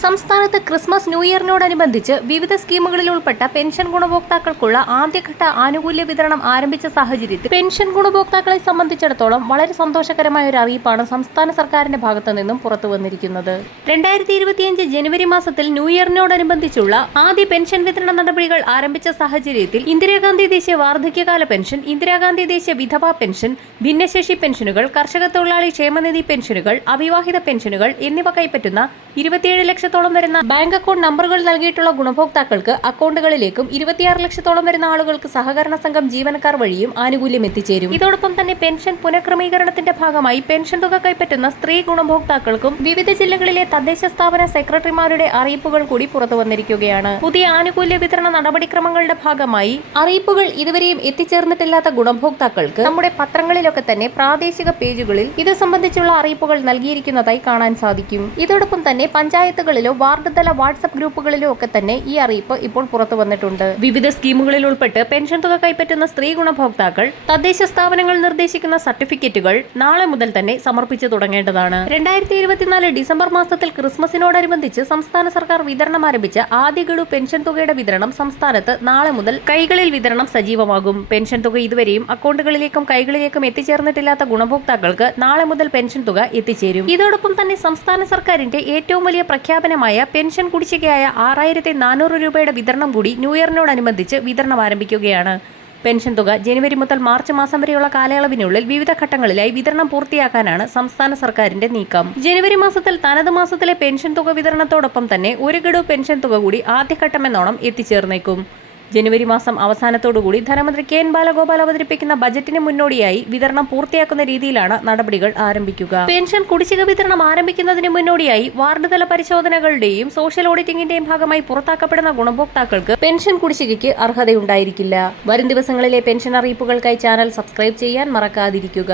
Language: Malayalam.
സംസ്ഥാനത്ത് ക്രിസ്മസ് ന്യൂ ഇയറിനോടനുബന്ധിച്ച് വിവിധ സ്കീമുകളിൽ ഉൾപ്പെട്ട പെൻഷൻ ഗുണഭോക്താക്കൾക്കുള്ള ആദ്യഘട്ട ആനുകൂല്യ വിതരണം ആരംഭിച്ച സാഹചര്യത്തിൽ പെൻഷൻ ഗുണഭോക്താക്കളെ സംബന്ധിച്ചിടത്തോളം വളരെ സന്തോഷകരമായ ഒരു അറിയിപ്പാണ് സംസ്ഥാന സർക്കാരിന്റെ ഭാഗത്തു നിന്നും പുറത്തു വന്നിരിക്കുന്നത് രണ്ടായിരത്തി ഇരുപത്തിയഞ്ച് ജനുവരി മാസത്തിൽ ന്യൂ ഇയറിനോടനുബന്ധിച്ചുള്ള ആദ്യ പെൻഷൻ വിതരണ നടപടികൾ ആരംഭിച്ച സാഹചര്യത്തിൽ ഇന്ദിരാഗാന്ധി ദേശീയ വാർദ്ധക്യകാല പെൻഷൻ ഇന്ദിരാഗാന്ധി ദേശീയ വിധവാ പെൻഷൻ ഭിന്നശേഷി പെൻഷനുകൾ കർഷക തൊഴിലാളി ക്ഷേമനിധി പെൻഷനുകൾ അവിവാഹിത പെൻഷനുകൾ എന്നിവ കൈപ്പറ്റുന്ന ഇരുപത്തിയേഴ് ലക്ഷത്തോളം വരുന്ന ബാങ്ക് അക്കൗണ്ട് നമ്പറുകൾ നൽകിയിട്ടുള്ള ഗുണഭോക്താക്കൾക്ക് അക്കൗണ്ടുകളിലേക്കും ഇരുപത്തിയാറ് ലക്ഷത്തോളം വരുന്ന ആളുകൾക്ക് സഹകരണ സംഘം ജീവനക്കാർ വഴിയും ആനുകൂല്യം എത്തിച്ചേരും. ഇതോടൊപ്പം തന്നെ പെൻഷൻ പുനഃക്രമീകരണത്തിന്റെ ഭാഗമായി പെൻഷൻ തുക കൈപ്പറ്റുന്ന സ്ത്രീ ഗുണഭോക്താക്കൾക്കും വിവിധ ജില്ലകളിലെ തദ്ദേശ സ്ഥാപന സെക്രട്ടറിമാരുടെ അറിയിപ്പുകൾ കൂടി പുറത്തു വന്നിരിക്കുകയാണ്. പുതിയ ആനുകൂല്യ വിതരണ നടപടിക്രമങ്ങളുടെ ഭാഗമായി അറിയിപ്പുകൾ ഇതുവരെയും എത്തിച്ചേർന്നിട്ടില്ലാത്ത ഗുണഭോക്താക്കൾക്ക് നമ്മുടെ പത്രങ്ങളിലൊക്കെ തന്നെ പ്രാദേശിക പേജുകളിൽ ഇത് സംബന്ധിച്ചുള്ള അറിയിപ്പുകൾ നൽകിയിരിക്കുന്നതായി കാണാൻ സാധിക്കും. ഇതോടൊപ്പം തന്നെ പഞ്ചായത്തുകളിലോ വാർഡ് തല വാട്സ്ആപ്പ് ഗ്രൂപ്പുകളിലോ ഒക്കെ തന്നെ ഈ അറിയിപ്പ് ഇപ്പോൾ പുറത്തു വന്നിട്ടുണ്ട്. വിവിധ സ്കീമുകളിൽ ഉൾപ്പെട്ട് പെൻഷൻ തുക കൈപ്പറ്റുന്ന സ്ത്രീ ഗുണഭോക്താക്കൾ തദ്ദേശ സ്ഥാപനങ്ങൾ നിർദ്ദേശിക്കുന്ന സർട്ടിഫിക്കറ്റുകൾ നാളെ മുതൽ തന്നെ സമർപ്പിച്ചു തുടങ്ങേണ്ടതാണ്. രണ്ടായിരത്തി ഇരുപത്തിനാല് ഡിസംബർ മാസത്തിൽ ക്രിസ്മസിനോടനുബന്ധിച്ച് സംസ്ഥാന സർക്കാർ വിതരണം ആരംഭിച്ച ആദ്യ ഗഡു പെൻഷൻ തുകയുടെ വിതരണം സംസ്ഥാനത്ത് നാളെ മുതൽ കൈകളിൽ വിതരണം സജീവമാകും. പെൻഷൻ തുക ഇതുവരെയും അക്കൗണ്ടുകളിലേക്കും കൈകളിലേക്കും എത്തിച്ചേർന്നിട്ടില്ലാത്ത ഗുണഭോക്താക്കൾക്ക് നാളെ മുതൽ പെൻഷൻ തുക എത്തിച്ചേരും. ഇതോടൊപ്പം തന്നെ സംസ്ഥാന സർക്കാരിന്റെ ഏറ്റവും വലിയ പ്രഖ്യാപനമായ പെൻഷൻ കുടിശ്ശികയായ ആറായിരത്തി നാനൂറ് രൂപയുടെ വിതരണം കൂടി ന്യൂ ഇയറിനോടനുബന്ധിച്ച് വിതരണം ആരംഭിക്കുകയാണ്. പെൻഷൻ തുക ജനുവരി മുതൽ മാർച്ച് മാസം വരെയുള്ള കാലയളവിനുള്ളിൽ വിവിധ ഘട്ടങ്ങളിലായി വിതരണം പൂർത്തിയാക്കാനാണ് സംസ്ഥാന സർക്കാരിന്റെ നീക്കം. ജനുവരി മാസത്തിൽ തനത് മാസത്തിലെ പെൻഷൻ തുക വിതരണത്തോടൊപ്പം തന്നെ ഒരു ഗഡു പെൻഷൻ തുക കൂടി ആദ്യഘട്ടമെന്നോണം എത്തിച്ചേർന്നേക്കും. ജനുവരി മാസം അവസാനത്തോടുകൂടി ധനമന്ത്രി കെ എൻ ബാലഗോപാൽ അവതരിപ്പിക്കുന്ന ബജറ്റിന് മുന്നോടിയായി വിതരണം പൂർത്തിയാക്കുന്ന രീതിയിലാണ് നടപടികൾ ആരംഭിക്കുക. പെൻഷൻ കുടിശ്ശിക വിതരണം ആരംഭിക്കുന്നതിന് മുന്നോടിയായി വാർഡ് തല പരിശോധനകളുടെയും സോഷ്യൽ ഓഡിറ്റിംഗിന്റെയും ഭാഗമായി പുറത്താക്കപ്പെടുന്ന ഗുണഭോക്താക്കൾക്ക് പെൻഷൻ കുടിശ്ശികയ്ക്ക് അർഹതയുണ്ടായിരിക്കില്ല. വരും ദിവസങ്ങളിലെ പെൻഷൻ അറിയിപ്പുകൾക്കായി ചാനൽ സബ്സ്ക്രൈബ് ചെയ്യാൻ മറക്കാതിരിക്കുക.